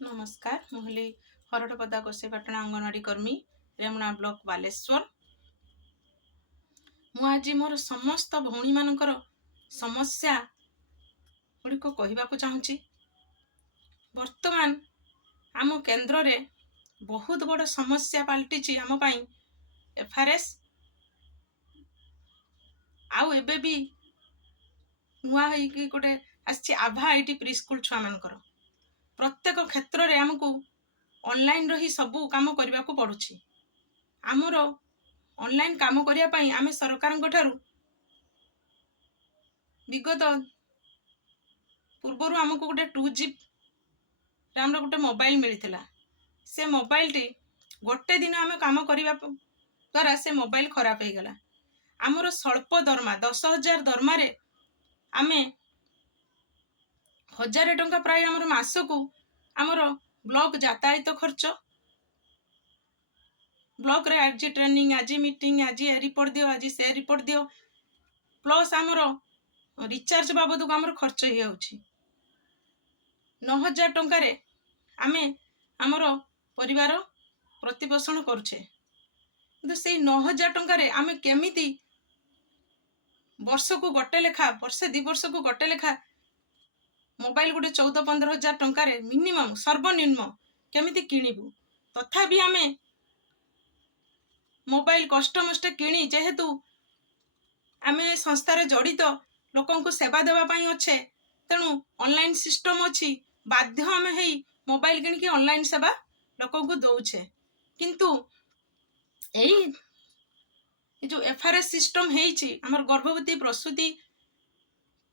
नमस्कार मुहली हरटपदा कोसेपाटना अंगनवाड़ी कर्मी रेमुणा ब्लॉक बालेश्वर। मु आज मोर समस्त भौणी मानकर समस्या गुड़िक कहवाक चाहूँगी। वर्तमान आम केन्द्र रे बहुत बड़ समस्या पलटि आम पाई एफआरएस आउ एबे भी नुआ होइकी गोटे आछि आभा आईटी प्री स्कूल छुआ मानकर प्रत्येक क्षेत्र में आमको ऑनलाइन रही सबू काम करने को पड़ुछि। आमर ऑनलाइन काम करने आम सरकार विगत पूर्वर आमको गोटे 2G राम गोटे मोबाइल मिलता। से मोबाइल टी गोटे दिन आम काम करने द्वारा से मोबाइल खराब हो गला। आमर स्वल्प दरमा 10,000 दरमा रे आमे 1,000 टंका प्राय आमर मासकू आमर ब्लॉक यातायात खर्च ब्लॉक रे आज ट्रेनिंग आज मीटिंग आज रिपोर्ट दियो आज से रिपोर्ट दियो प्लस आमर रिचार्ज बाबद को आमर खर्च हो जाउछि। 9,000 टंका रे आमे आमर परिवार प्रतिपोषण करुछे। किंतु से 9,000 टंका रे आमे केमिति वर्ष को गोटे लेखा वर्षे 2 वर्ष को गोटे लेखा मोबाइल गोटे 14-15,000 टंका रे मिनिमम सर्वनिम्न केमिति किनिबु। तथापि आमे मोबाइल कष्ट मष्ट किणी जेहेतु आमे संस्थारे जड़ित लोकन को सेवा देवा पाई अच्छे तेणु ऑनलाइन सिस्टम अच्छी बाध्य आमे हेई मोबाइल किणकी ऑनलाइन सेवा लोकन को दउछे। किंतु एई जो एफआरएस सिस्टम हेइची हमर गर्भवती प्रसूति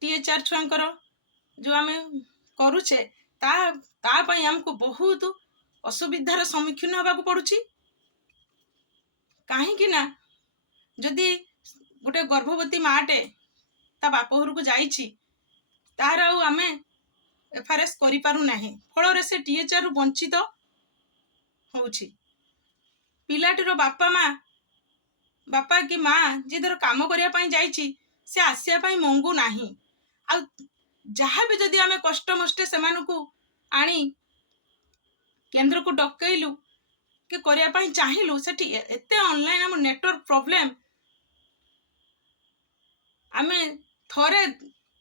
टीएचआर छुआंकर जो आमे करूचे ता पाई हमको बहुत असुविधार सम्मुखीन होबाक पड़ुची। कहीं ना जदि गोटे गर्भवती माटे ता बाप घर को जाइछि तार आमे एफआरएस करि पारु नाही फल से टीएचआर रु वंचित होउछि। पिलाटीर बापा कि माँ जी धर काम करिया पाई जाइछि से आसिया पाई मंगु नाही। आ जहाँ भी जदि आमे कष्ट मष्टे सेमानकु आनी केंद्र को डकैलु कि करिया पाई चाहिलु सेठी एते ऑनलाइन आम नेटवर्क प्रॉब्लम आमे थरे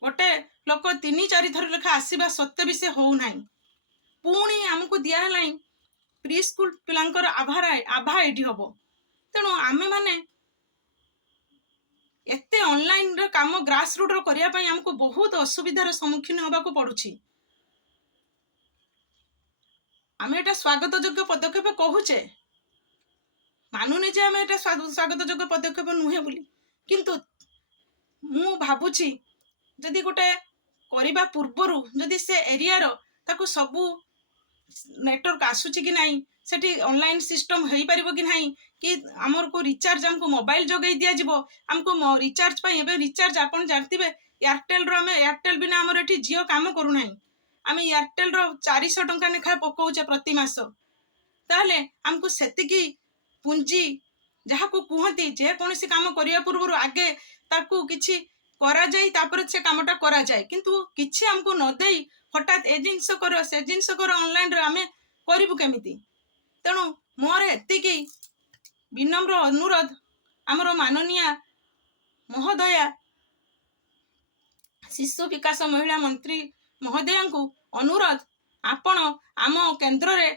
गोटे लोक 3-4 थर लेखा आसीबा सत्य भी से हो नाही। पुणी आमको दिया लाई प्री स्कूल पिलांकर आभा आईडी हबो तेणु आमे माने एते ऑनलाइन रे काम ग्रास रूट रो करिया पाई हमको बहुत असुविधार सम्मुखीन होबाको पड़ुछि। आमे एटा स्वागत योग्य पदक्षेप कहूचे मानुनी जे आमे एटा स्वागत योग्य पदक्षेप नुहे बोली किंतु मु भाबुछि जदि गोटे करिबा पूर्वरु जदि से एरिया रो ताको सबु नेटवर्क आसुछि कि नाही सेठी ऑनलाइन सिस्टम हेई परिबो कि नाही कि हमर को रिचार्ज हमको मोबाइल जगै दिया जिवो हमको रिचार्ज पाई एबे रिचार्ज आपण जानतिबे एयरटेल रो हमें एयरटेल बिना हमर एठी जियो काम करू नाही आमे एयरटेल रो 400 टंका नेखा पकाउचे प्रति मास ताले हमको सेतिकी पुंजी जहाँ को कहती जे कौन सी काम करिया पूर्व आगे ताकू किछि करा जाई तापर से कामटा करा जाए किंतु किछि हमको न देई हठात ए जिनस कर से जिनस कर ऑनलाइन रे आमे करिबु केमिति। तेणु मोर एतिकी विनम्र अनुरोध आमर माननीय महोदया शिशु विकास महिला मंत्री महोदया को अनुरोध आपण आम केन्द्र रे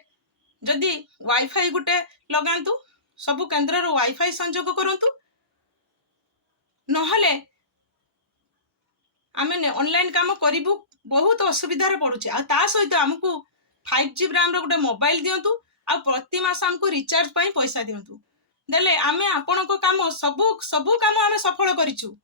जदि वाईफाई गुटे लगांतु सबु केन्द्र रो वाईफाई संयोग करंतु नहले आमे ऑनलाइन काम करिबु बहुत असुविधार पड़ुछि। आ ता सहित हमको 5G RAM रो गोटे मोबाइल दियंतु आ प्रति मास हमको रिचार्ज पाई पैसा दियंतु देले आमे आपण को काम सबु काम आमे सफल करिछु।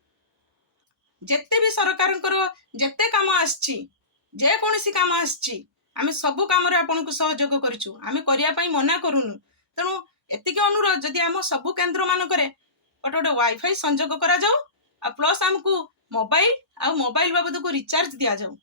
जेते भी सरकारंकर जेते काम आछि जे कोनसी काम आछि आमे सबु काम रे आपण को सहयोग करिछु आमे करिया पाई मना करूनु। तेणु एतिके अनुरोध जदि आम सबु केन्द्र मानकरे गोटे गोटे वाईफाई संयोग करा जाऊ आ प्लस हमको मोबाइल बाबद को रिचार्ज दिया जाऊ